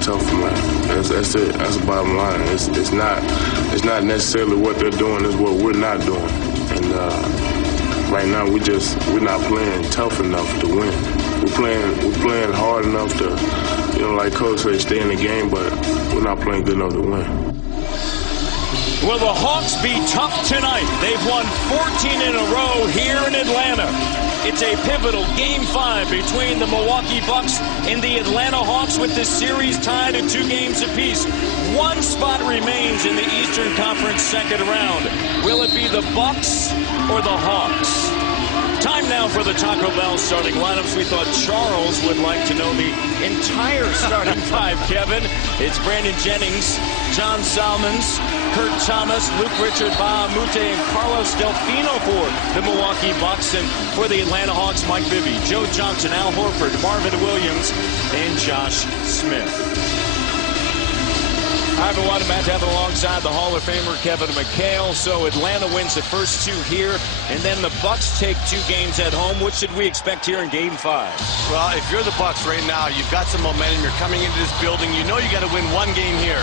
tough, man. That's it. That's the bottom line. It's not necessarily what they're doing. It's what we're not doing. And right now we're not playing tough enough to win. We're playing hard enough to, like Coach said, stay in the game, but we're not playing good enough to win. Will the Hawks be tough tonight? They've won 14 in a row here in Atlanta. It's a pivotal Game 5 between the Milwaukee Bucks and the Atlanta Hawks, with this series tied at 2 games apiece. One spot remains in the Eastern Conference second round. Will it be the Bucks or the Hawks? Time now for the Taco Bell starting lineups. We thought Charles would like to know the entire starting 5, Kevin. It's Brandon Jennings, John Salmons, Kurt Thomas, Luke Richard, Bahamute, and Carlos Delfino for the Milwaukee Bucks. And for the Atlanta Hawks, Mike Bibby, Joe Johnson, Al Horford, Marvin Williams, and Josh Smith. Hi, everyone. Matt Devin alongside the Hall of Famer Kevin McHale. So Atlanta wins the first 2 here, and then the Bucks take 2 games at home. What should we expect here in Game 5? Well, if you're the Bucks right now, you've got some momentum. You're coming into this building. You know you got to win 1 game here.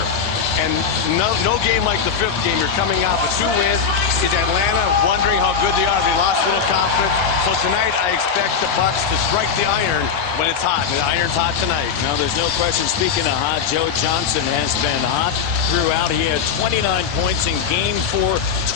And no game like the 5th game. You're coming off of 2 wins. Is Atlanta wondering how good they are? They lost a little confidence. So tonight, I expect the Bucks to strike the iron when it's hot. And the iron's hot tonight. Now, there's no question. Speaking of hot, Joe Johnson has been hot throughout. He had 29 points in Game 4.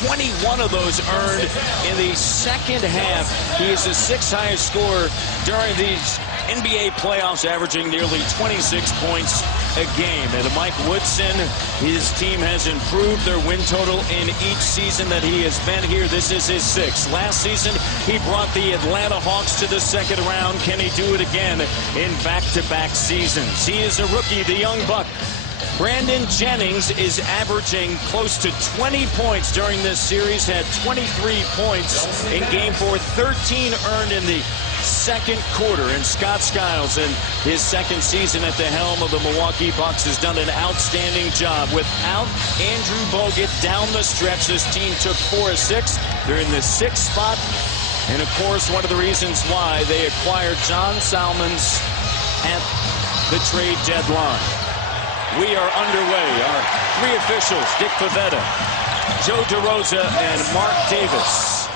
21 of those earned in the second half. He is the 6th highest scorer during these NBA playoffs, averaging nearly 26 points a game. And Mike Woodson, his team has improved their win total in each season that he has been here. This is his 6th. Last season, he brought the Atlanta Hawks to the second round. Can he do it again in back-to-back seasons? He is a rookie, the young buck. Brandon Jennings is averaging close to 20 points during this series, had 23 points in Game 4, 13 earned in the second quarter. And Scott Skiles, in his 2nd season at the helm of the Milwaukee Bucks, has done an outstanding job. Without Andrew Bogut down the stretch, this team took 4 of 6. They're in the 6th spot. And, of course, one of the reasons why they acquired John Salmons at the trade deadline. We are underway. Our 3 officials, Dick Pavetta, Joe DeRosa, and Mark Davis.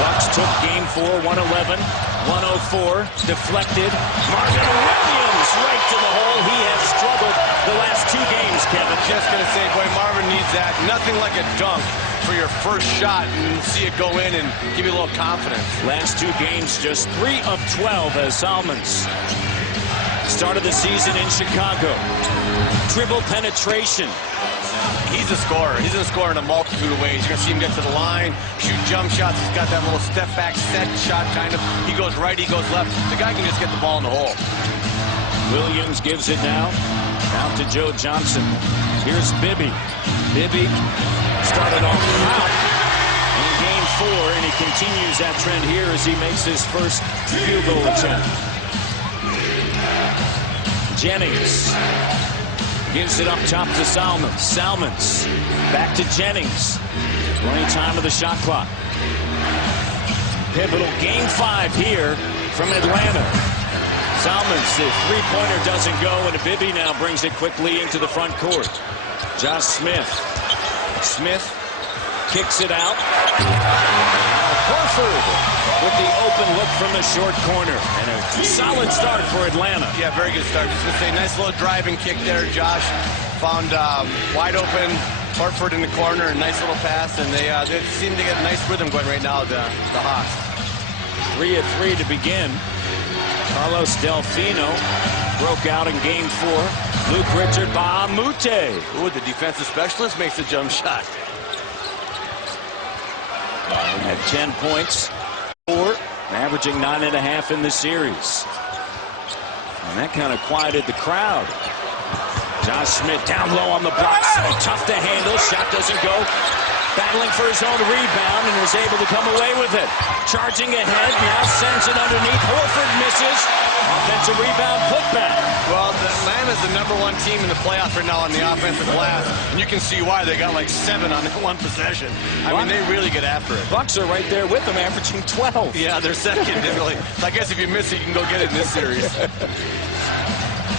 Bucks took Game 4, 111, 104, deflected. Marvin Williams right to the hole. He has struggled the last 2 games, Kevin. Just going to say, boy, Marvin needs that. Nothing like a dunk for your first shot and see it go in and give you a little confidence. Last 2 games, just 3 of 12 as Salmons started the season in Chicago. Dribble penetration. He's a scorer. He's going to score in a multitude of ways. You're going to see him get to the line, shoot jump shots. He's got that little step back set shot kind of. He goes right, he goes left. The guy can just get the ball in the hole. Williams gives it now. Out to Joe Johnson. Here's Bibby. Bibby started off out in Game 4, and he continues that trend here as he makes his first field goal attempt. Jennings gives it up top to Salmons. Salmons back to Jennings. 20 time of the shot clock. Pivotal Game 5 here from Atlanta. Salmons, the 3-pointer doesn't go, and Bibby now brings it quickly into the front court. Josh Smith. Smith kicks it out. Horford with the open look from the short corner. And a solid start for Atlanta. Yeah, very good start. Just going to say, nice little driving kick there. Josh found wide open Horford in the corner. A nice little pass. And they seem to get a nice rhythm going right now, the Hawks. 3 of 3 to begin. Carlos Delfino broke out in Game 4. Luke Richard, Bahamute. Ooh, the defensive specialist makes a jump shot. At 10 points, 4, averaging 9.5 in the series. And that kind of quieted the crowd. Josh Smith down low on the block. So tough to handle. Shot doesn't go. Battling for his own rebound and was able to come away with it. Charging ahead. Now sends it underneath. Horford misses. Offensive rebound putback. Well, Atlanta's the #1 team in the playoffs right now on the offensive glass. And you can see why. They got like 7 on that one possession. I mean, they really get after it. Bucks are right there with them, averaging 12. Yeah, they're second. Really. I guess if you miss it, you can go get it in this series.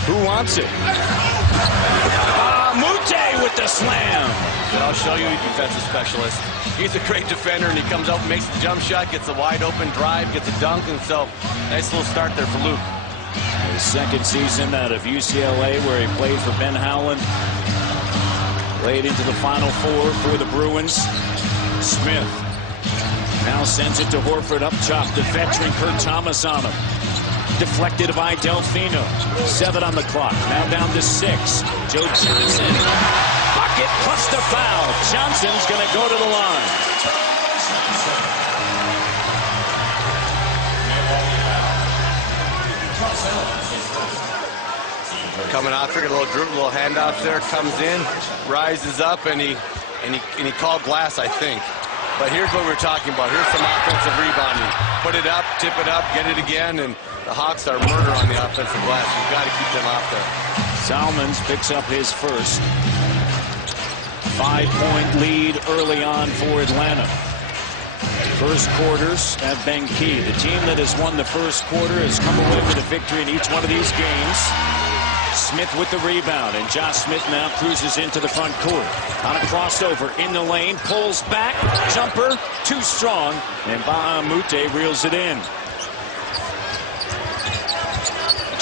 Who wants it? Mute with the slam. But I'll show you, defensive specialist. He's a great defender, and he comes out and makes the jump shot, gets a wide open drive, gets a dunk, and so nice little start there for Luke. His second season out of UCLA, where he played for Ben Howland. Played into the Final Four for the Bruins. Smith now sends it to Horford up top. The veteran Kurt Thomas on him. Deflected by Delfino. 7 on the clock. Now down to 6. Joe Johnson. Bucket plus the foul. Johnson's going to go to the line. Coming out there, a little dribble, little handoff there. Comes in, rises up, and he called glass, I think. But here's what we're talking about. Here's some offensive rebounding. Put it up, tip it up, get it again, and the Hawks are murder on the offensive glass. You've got to keep them off there. Salmons picks up his first. 5-point lead early on for Atlanta. First quarters have been key. The team that has won the first quarter has come away with a victory in each one of these games. Smith with the rebound, and Josh Smith now cruises into the front court. On a crossover in the lane, pulls back, jumper, too strong, and Bahamute reels it in.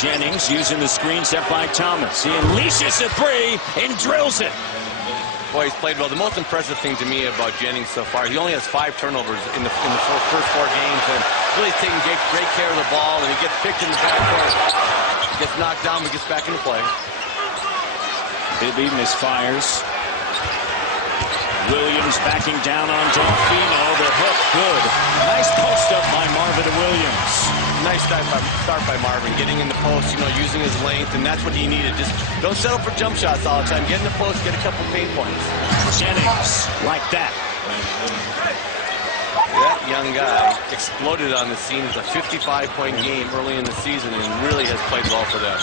Jennings using the screen set by Thomas. He unleashes a three and drills it. Boy, he's played well. The most impressive thing to me about Jennings so far, he only has 5 turnovers in the first 4 games, and really taking great care of the ball, and he gets picked in the backcourt. Gets knocked down, but gets back into play. Bibby misfires. Williams backing down on Delfino. The hook, good. Nice post up by Marvin Williams. Nice start by Marvin, getting in the post, using his length, and that's what he needed. Just don't settle for jump shots all the time. Get in the post, get a couple paint points. Jennings, like that. That young guy exploded on the scene. It's a 55-point game early in the season and really has played well for them.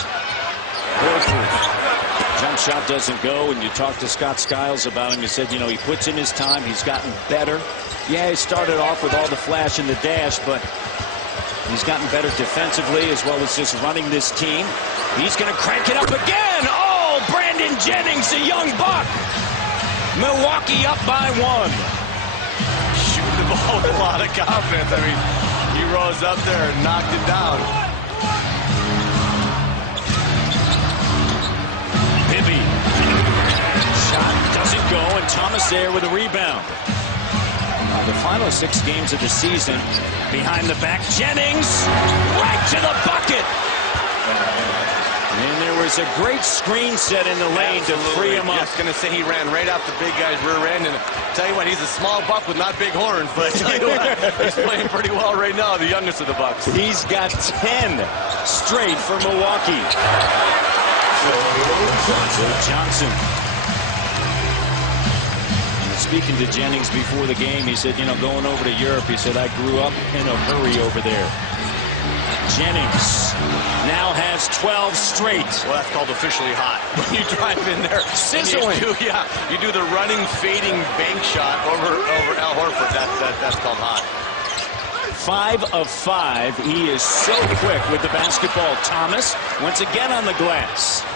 Jump shot doesn't go, and you talk to Scott Skiles about him. He said, he puts in his time. He's gotten better. Yeah, he started off with all the flash and the dash, but he's gotten better defensively as well as just running this team. He's going to crank it up again. Oh, Brandon Jennings, the young buck. Milwaukee up by 1. The ball with a lot of confidence. I mean, he rose up there and knocked it down. Bibby. Shot doesn't go, and Thomas there with a rebound. The final 6 games of the season, behind the back, Jennings, right to the bucket. And there was a great screen set in the lane to free him up. Just going to say he ran right off the big guy's rear end. And tell you what, he's a small buck with not big horns. But tell you what, he's playing pretty well right now, the youngest of the Bucks. He's got 10 straight for Milwaukee. Johnson. Speaking to Jennings before the game, he said, going over to Europe, he said, I grew up in a hurry over there. Jennings now has 12 straight. Well, that's called officially hot. When you drive in there, sizzling. You do the running, fading bank shot over Al Horford. That's called hot. 5 of 5. He is so quick with the basketball. Thomas once again on the glass.